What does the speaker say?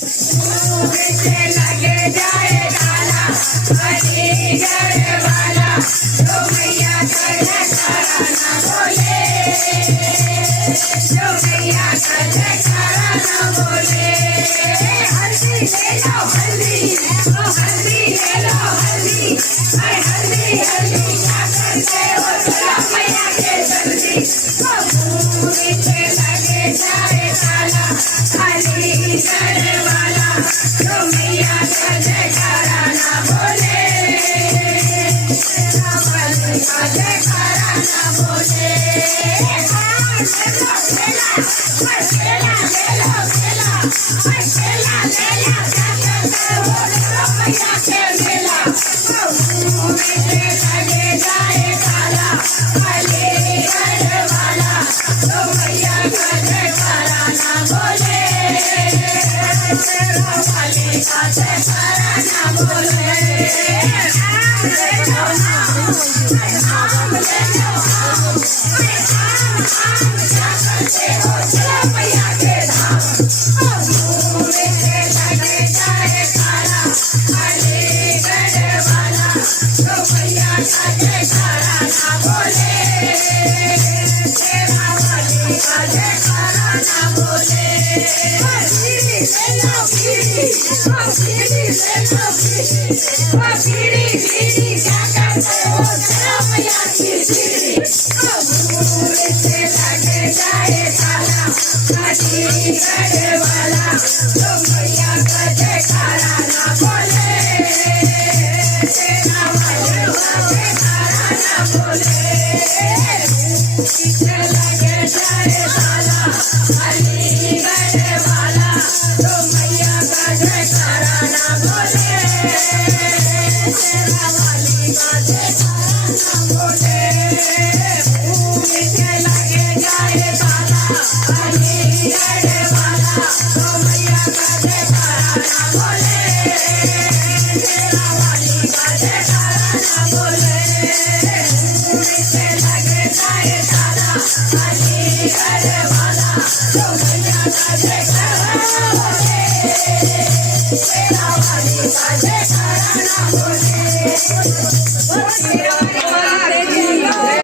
लगे जाए काला अलीगढ़ वाला जो मैया का जयकारा ना बोले, जो मैया का जयकारा ना बोले। हल्दी ले लो हल्दी, ओ हल्दी ले लो हल्दी, अरे हल्दी हल्दी क्या करते हो चलो मैया के जल्दी। मूरी पे लगे जाए काला अलीगढ़ वाला जो मैया का जयकारा ना बोले, रावण का जयकारा ना बोले। खेला ले लो खेला, खेला ले लो क्या करते हो चलो मैया के मेला। मूरी पे लगे जाए काला अलीगढ़ वाला जो मैया का जयकारा ना बोले, वाली का जयकारा ना बोले। ले लो आम ले लो आम, क्या करते हो चलो मैया के धाम। मूरी पे लगे जाए काला अलीगढ़ वाला जो मैया का जयकारा ना बोले, तेरा वाली का जयकारा ना बोले। बीड़ी ले लो बीड़ी, ओ बीड़ी ले लो बीड़ी, ओ बीड़ी बीड़ी क्या करते हो चलो मैया की बीड़ी। मूरी पे लगे जाए काला अलीगढ़ वाला जो मैया का जयकारा ना बोले, तेरा वाली का जयकारा ना बोले। मूरी पे लगे जाए काला अलीगढ़ वाला जो मैया का जयकारा ना बोले, तेरा वाली का जयकारा ना बोले। मूरी पे लगे जाए काला अलीगढ़ वाला जो मैया का जयकारा ना बोले, तेरा वाली का जयकारा ना बोले। मूरी पे लगे जाए काला अलीगढ़ वाला जो मैया का जयकारा ना बोले, तेरा वाली का जयकारा